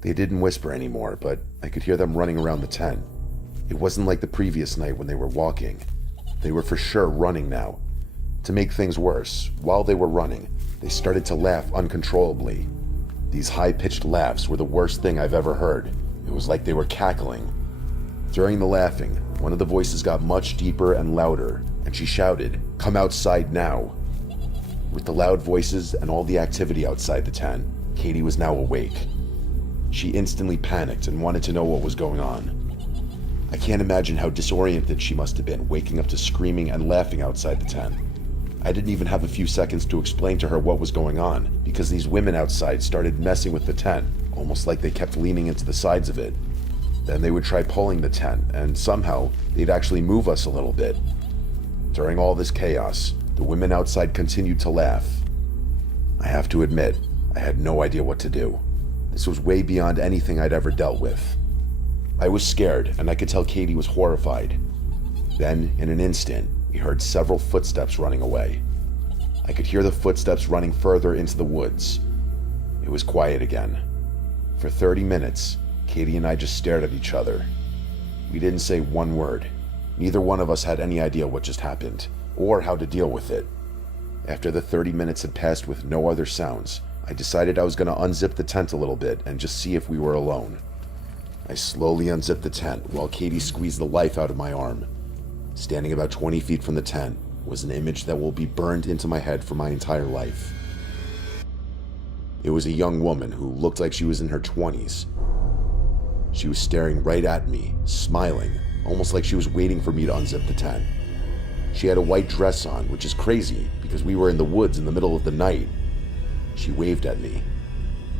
They didn't whisper anymore, but I could hear them running around the tent. It wasn't like the previous night when they were walking. They were for sure running now. To make things worse, while they were running, they started to laugh uncontrollably. These high-pitched laughs were the worst thing I've ever heard. It was like they were cackling. During the laughing, one of the voices got much deeper and louder, and she shouted, "Come outside now." With the loud voices and all the activity outside the tent, Katie was now awake. She instantly panicked and wanted to know what was going on. I can't imagine how disoriented she must have been, waking up to screaming and laughing outside the tent. I didn't even have a few seconds to explain to her what was going on, because these women outside started messing with the tent, almost like they kept leaning into the sides of it. Then they would try pulling the tent, and somehow they'd actually move us a little bit. During all this chaos, the women outside continued to laugh. I have to admit, I had no idea what to do. This was way beyond anything I'd ever dealt with. I was scared, and I could tell Katie was horrified. Then, in an instant, we heard several footsteps running away. I could hear the footsteps running further into the woods. It was quiet again. For 30 minutes, Katie and I just stared at each other. We didn't say one word. Neither one of us had any idea what just happened, or how to deal with it. After the 30 minutes had passed with no other sounds, I decided I was going to unzip the tent a little bit and just see if we were alone. I slowly unzipped the tent while Katie squeezed the life out of my arm. Standing about 20 feet from the tent was an image that will be burned into my head for my entire life. It was a young woman who looked like she was in her 20s. She was staring right at me, smiling, almost like she was waiting for me to unzip the tent. She had a white dress on, which is crazy because we were in the woods in the middle of the night. She waved at me.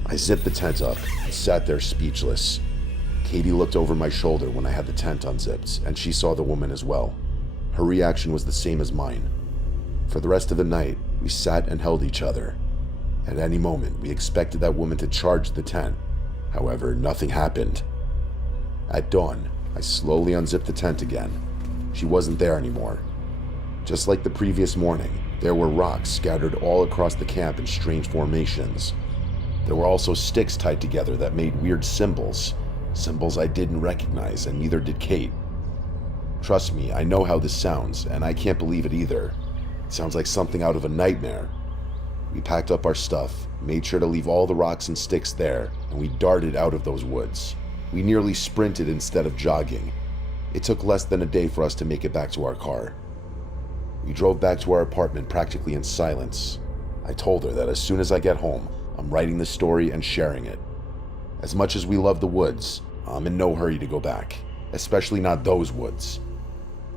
I zipped the tent up and sat there speechless. Katie looked over my shoulder when I had the tent unzipped, and she saw the woman as well. Her reaction was the same as mine. For the rest of the night, we sat and held each other. At any moment, we expected that woman to charge the tent. However, nothing happened. At dawn, I slowly unzipped the tent again. She wasn't there anymore. Just like the previous morning, there were rocks scattered all across the camp in strange formations. There were also sticks tied together that made weird symbols. Symbols I didn't recognize, and neither did Kate. Trust me, I know how this sounds, and I can't believe it either. It sounds like something out of a nightmare. We packed up our stuff, made sure to leave all the rocks and sticks there, and we darted out of those woods. We nearly sprinted instead of jogging. It took less than a day for us to make it back to our car. We drove back to our apartment practically in silence. I told her that as soon as I get home, I'm writing the story and sharing it. As much as we love the woods, I'm in no hurry to go back, especially not those woods.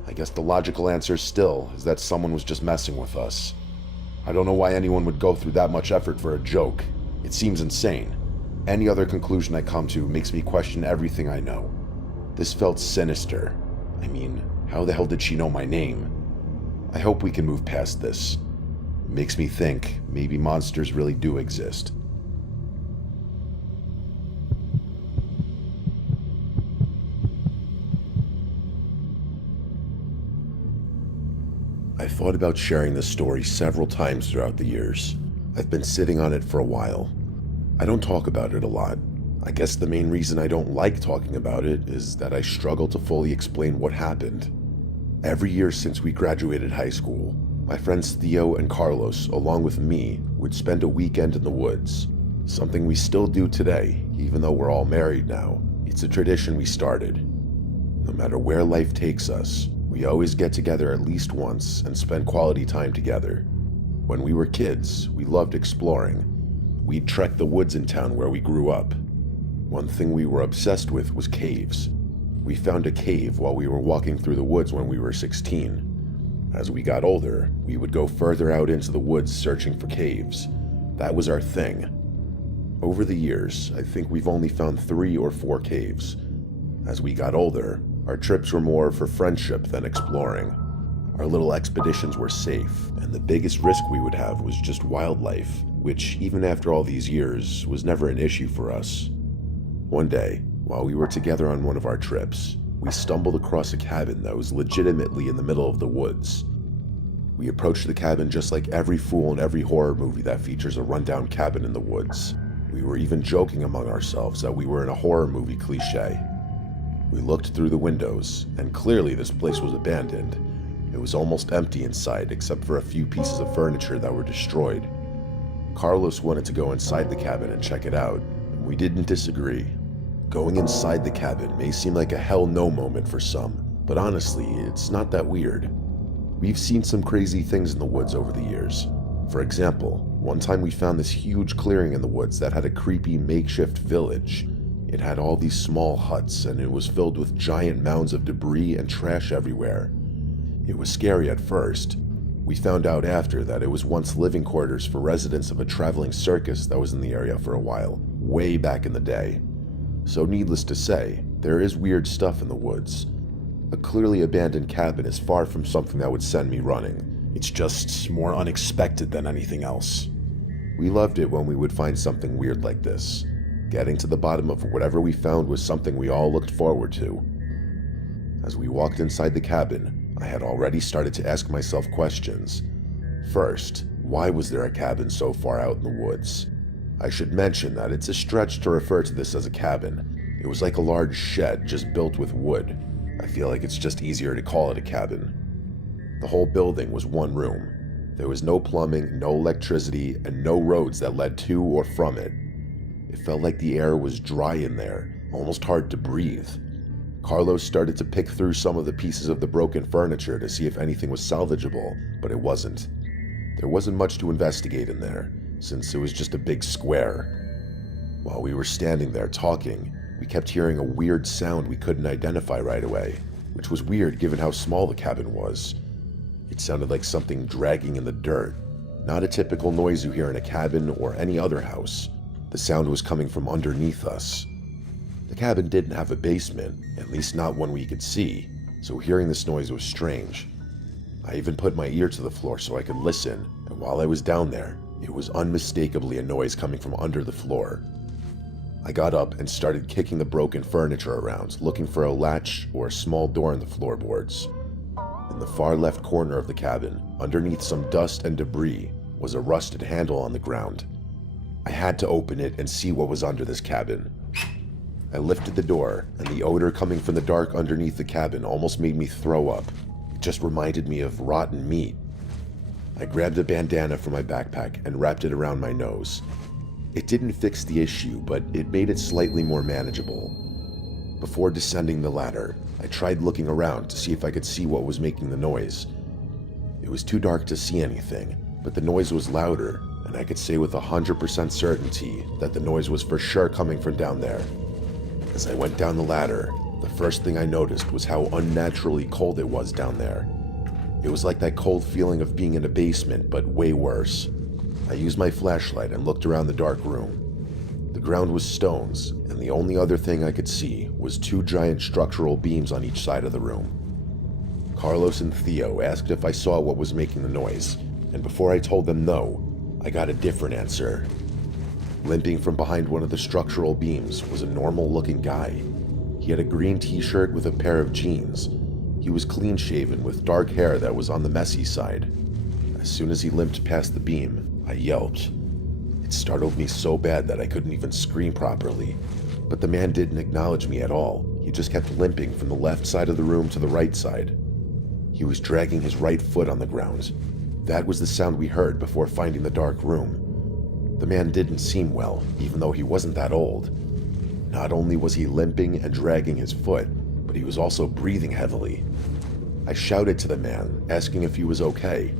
I guess the logical answer still is that someone was just messing with us. I don't know why anyone would go through that much effort for a joke. It seems insane. Any other conclusion I come to makes me question everything I know. This felt sinister. I mean, how the hell did she know my name? I hope we can move past this. It makes me think maybe monsters really do exist. I thought about sharing this story several times throughout the years. I've been sitting on it for a while. I don't talk about it a lot. I guess the main reason I don't like talking about it is that I struggle to fully explain what happened. Every year since we graduated high school, my friends Theo and Carlos, along with me, would spend a weekend in the woods. Something we still do today, even though we're all married now. It's a tradition we started. No matter where life takes us, we always get together at least once and spend quality time together. When we were kids, we loved exploring. We'd trek the woods in town where we grew up. One thing we were obsessed with was caves. We found a cave while we were walking through the woods when we were 16. As we got older, we would go further out into the woods searching for caves. That was our thing. Over the years, I think we've only found 3 or 4 caves. As we got older, our trips were more for friendship than exploring. Our little expeditions were safe, and the biggest risk we would have was just wildlife, which, even after all these years, was never an issue for us. One day, while we were together on one of our trips, we stumbled across a cabin that was legitimately in the middle of the woods. We approached the cabin just like every fool in every horror movie that features a rundown cabin in the woods. We were even joking among ourselves that we were in a horror movie cliche. We looked through the windows, and clearly this place was abandoned. It was almost empty inside, except for a few pieces of furniture that were destroyed. Carlos wanted to go inside the cabin and check it out, and we didn't disagree. Going inside the cabin may seem like a hell no moment for some, but honestly, it's not that weird. We've seen some crazy things in the woods over the years. For example, one time we found this huge clearing in the woods that had a creepy makeshift village. It had all these small huts, and it was filled with giant mounds of debris and trash everywhere. It was scary at first. We found out after that it was once living quarters for residents of a traveling circus that was in the area for a while, way back in the day. So needless to say, there is weird stuff in the woods. A clearly abandoned cabin is far from something that would send me running. It's just more unexpected than anything else. We loved it when we would find something weird like this. Getting to the bottom of whatever we found was something we all looked forward to. As we walked inside the cabin, I had already started to ask myself questions. First, why was there a cabin so far out in the woods? I should mention that it's a stretch to refer to this as a cabin. It was like a large shed just built with wood. I feel like it's just easier to call it a cabin. The whole building was one room. There was no plumbing, no electricity, and no roads that led to or from it. It felt like the air was dry in there, almost hard to breathe. Carlos started to pick through some of the pieces of the broken furniture to see if anything was salvageable, but it wasn't. There wasn't much to investigate in there, since it was just a big square. While we were standing there talking, we kept hearing a weird sound we couldn't identify right away, which was weird given how small the cabin was. It sounded like something dragging in the dirt, not a typical noise you hear in a cabin or any other house. The sound was coming from underneath us. The cabin didn't have a basement, at least not one we could see, so hearing this noise was strange. I even put my ear to the floor so I could listen, and while I was down there, it was unmistakably a noise coming from under the floor. I got up and started kicking the broken furniture around, looking for a latch or a small door in the floorboards. In the far left corner of the cabin, underneath some dust and debris, was a rusted handle on the ground. I had to open it and see what was under this cabin. I lifted the door, and the odor coming from the dark underneath the cabin almost made me throw up. It just reminded me of rotten meat. I grabbed a bandana from my backpack and wrapped it around my nose. It didn't fix the issue, but it made it slightly more manageable. Before descending the ladder, I tried looking around to see if I could see what was making the noise. It was too dark to see anything, but the noise was louder, and I could say with 100% certainty that the noise was for sure coming from down there. As I went down the ladder, the first thing I noticed was how unnaturally cold it was down there. It was like that cold feeling of being in a basement, but way worse. I used my flashlight and looked around the dark room. The ground was stones, and the only other thing I could see was two giant structural beams on each side of the room. Carlos and Theo asked if I saw what was making the noise, and before I told them no, I got a different answer. Limping from behind one of the structural beams was a normal-looking guy. He had a green t-shirt with a pair of jeans. He was clean-shaven with dark hair that was on the messy side. As soon as he limped past the beam, I yelped. It startled me so bad that I couldn't even scream properly. But the man didn't acknowledge me at all. He just kept limping from the left side of the room to the right side. He was dragging his right foot on the ground. That was the sound we heard before finding the dark room. The man didn't seem well, even though he wasn't that old. Not only was he limping and dragging his foot, but he was also breathing heavily. I shouted to the man, asking if he was okay.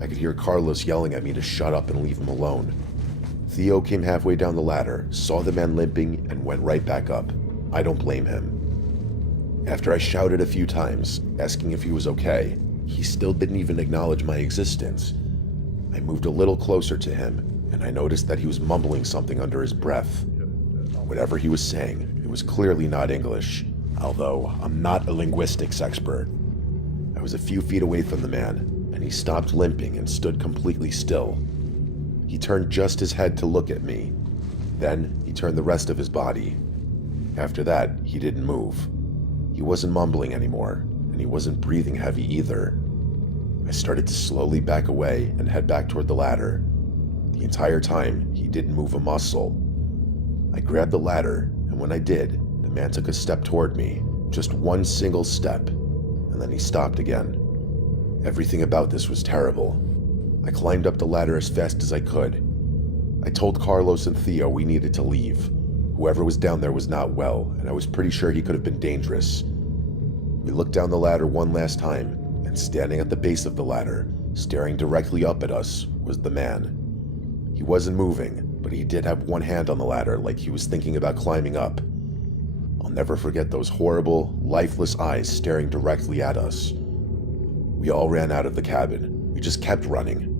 I could hear Carlos yelling at me to shut up and leave him alone. Theo came halfway down the ladder, saw the man limping, and went right back up. I don't blame him. After I shouted a few times, asking if he was okay, he still didn't even acknowledge my existence. I moved a little closer to him, and I noticed that he was mumbling something under his breath. Whatever he was saying, it was clearly not English, although I'm not a linguistics expert. I was a few feet away from the man, and he stopped limping and stood completely still. He turned just his head to look at me. Then he turned the rest of his body. After that, he didn't move. He wasn't mumbling anymore, and he wasn't breathing heavy either. I started to slowly back away and head back toward the ladder. The entire time, he didn't move a muscle, I grabbed the ladder, and when I did, the man took a step toward me. Just one single step, and then he stopped again. Everything about this was terrible. I climbed up the ladder as fast as I could. I told Carlos and Theo we needed to leave. Whoever was down there was not well, and I was pretty sure he could have been dangerous. We looked down the ladder one last time, and standing at the base of the ladder, staring directly up at us, was the man. He wasn't moving, but he did have one hand on the ladder like he was thinking about climbing up. I'll never forget those horrible, lifeless eyes staring directly at us. We all ran out of the cabin. We just kept running.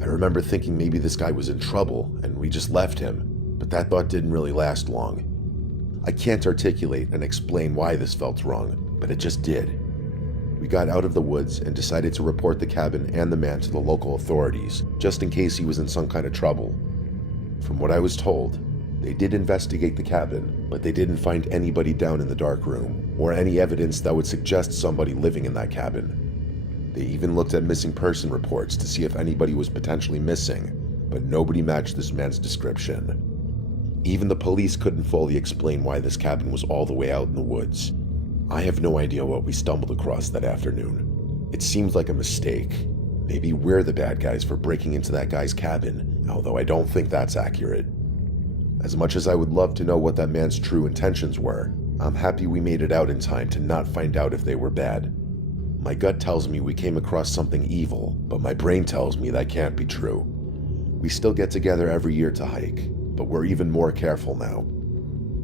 I remember thinking maybe this guy was in trouble and we just left him, but that thought didn't really last long. I can't articulate and explain why this felt wrong, but it just did. We got out of the woods and decided to report the cabin and the man to the local authorities, just in case he was in some kind of trouble. From what I was told, they did investigate the cabin, but they didn't find anybody down in the dark room, or any evidence that would suggest somebody living in that cabin. They even looked at missing person reports to see if anybody was potentially missing, but nobody matched this man's description. Even the police couldn't fully explain why this cabin was all the way out in the woods. I have no idea what we stumbled across that afternoon. It seems like a mistake. Maybe we're the bad guys for breaking into that guy's cabin, although I don't think that's accurate. As much as I would love to know what that man's true intentions were, I'm happy we made it out in time to not find out if they were bad. My gut tells me we came across something evil, but my brain tells me that can't be true. We still get together every year to hike, but we're even more careful now.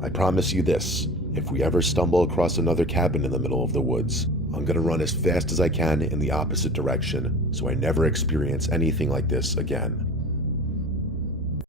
I promise you this, if we ever stumble across another cabin in the middle of the woods, I'm gonna run as fast as I can in the opposite direction so I never experience anything like this again.